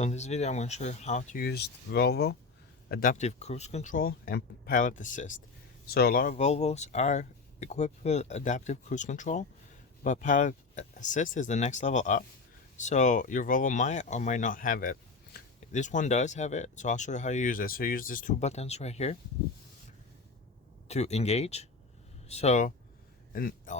So in this video, I'm going to show you how to use Volvo adaptive cruise control and pilot assist. So a lot of Volvos are equipped with adaptive cruise control, but pilot assist is the next level up. So your Volvo might or might not have it. This one does have it, so I'll show you how you use it. So you use these two buttons right here to engage. So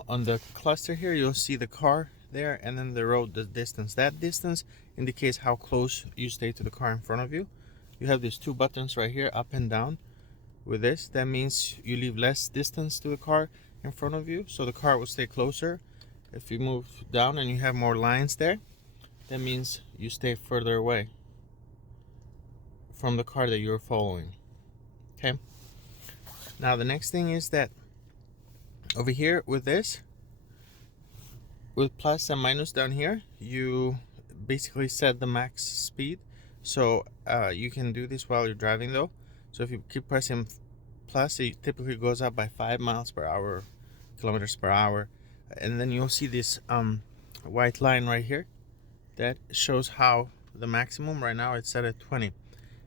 on the cluster here, you'll see the car there, and then the road, the distance. That distance indicates how close you stay to the car in front of you. You have these two buttons right here, up and down. With this, that means you leave less distance to the car in front of you, so the car will stay closer. If you move down and you have more lines there, that means you stay further away from the car that you're following. Okay, now the next thing is that over here with this, with plus and minus down here, you basically set the max speed. So you can do this while you're driving though. So if you keep pressing plus, it typically goes up by 5 miles per hour, kilometers per hour. And then you'll see this white line right here that shows how the maximum. Right now it's set at 20.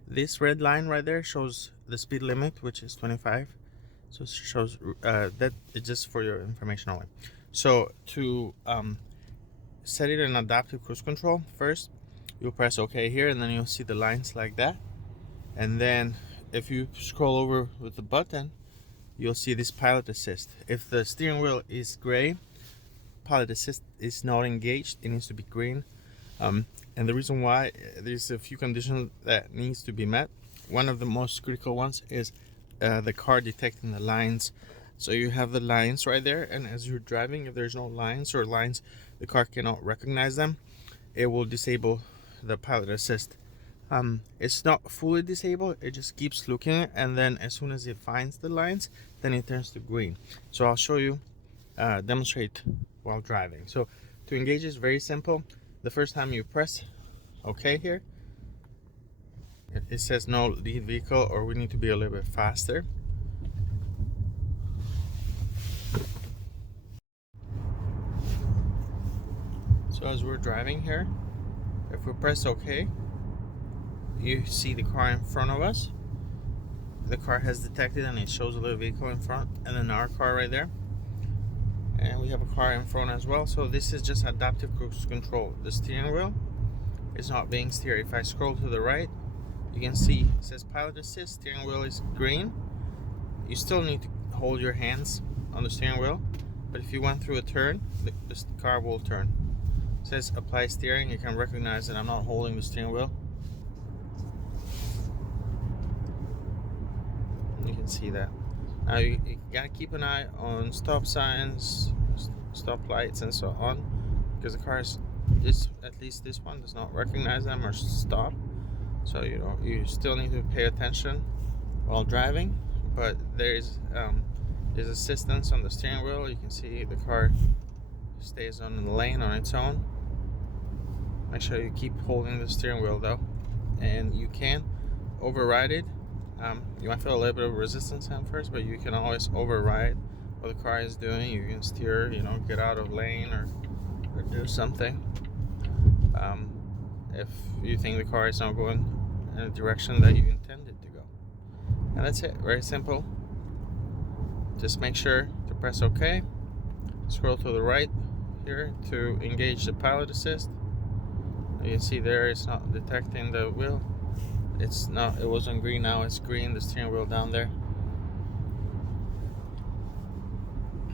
This red line right there shows the speed limit, which is 25. So it shows that it's just for your information only. So to set it in adaptive cruise control, first you'll press OK here, and then you'll see the lines like that. And then if you scroll over with the button, you'll see this pilot assist. If the steering wheel is gray, pilot assist is not engaged. It needs to be green. And the reason why, there's a few conditions that needs to be met. One of the most critical ones is the car detecting the lines. So you have the lines right there, and as you're driving, if there's no lines or lines the car cannot recognize them, it will disable the pilot assist. It's not fully disabled, it just keeps looking, and then as soon as it finds the lines, then it turns to green. So I'll show you, demonstrate while driving. So to engage is very simple. The first time you press OK here, it says no lead vehicle, or we need to be a little bit faster. So as we're driving here, if we press OK, you see the car in front of us. The car has detected, and it shows a little vehicle in front, and then our car right there. And we have a car in front as well. So this is just adaptive cruise control. The steering wheel is not being steered. If I scroll to the right, you can see it says pilot assist, steering wheel is green. You still need to hold your hands on the steering wheel, but if you went through a turn, the car will turn. It says apply steering. You can recognize that I'm not holding the steering wheel. You can see that. Now you gotta keep an eye on stop signs, stop lights, and so on, because the cars, at least this one, does not recognize them or stop. So you still need to pay attention while driving. But there's assistance on the steering wheel. You can see the car stays on the lane on its own. Make sure you keep holding the steering wheel though, and you can override it. You might feel a little bit of resistance at first, but you can always override what the car is doing. You can steer, get out of lane or do something. If you think the car is not going in a direction that you intended to go. And that's it, very simple. Just make sure to press OK. Scroll to the right here to engage the pilot assist. You can see there it's not detecting the wheel. It wasn't green, now it's green, the steering wheel down there.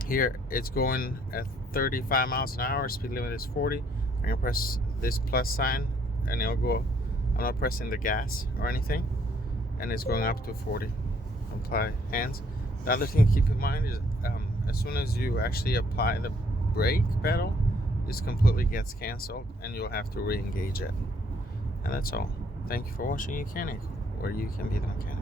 Here it's going at 35 miles an hour, speed limit is 40. I'm gonna press this plus sign and it'll go. I'm not pressing the gas or anything, and it's going up to 40. Apply hands. The other thing to keep in mind is as soon as you actually apply the brake pedal, this completely gets canceled and you'll have to re-engage it. And that's all. Thank you for watching Mechanic, where you can be the mechanic.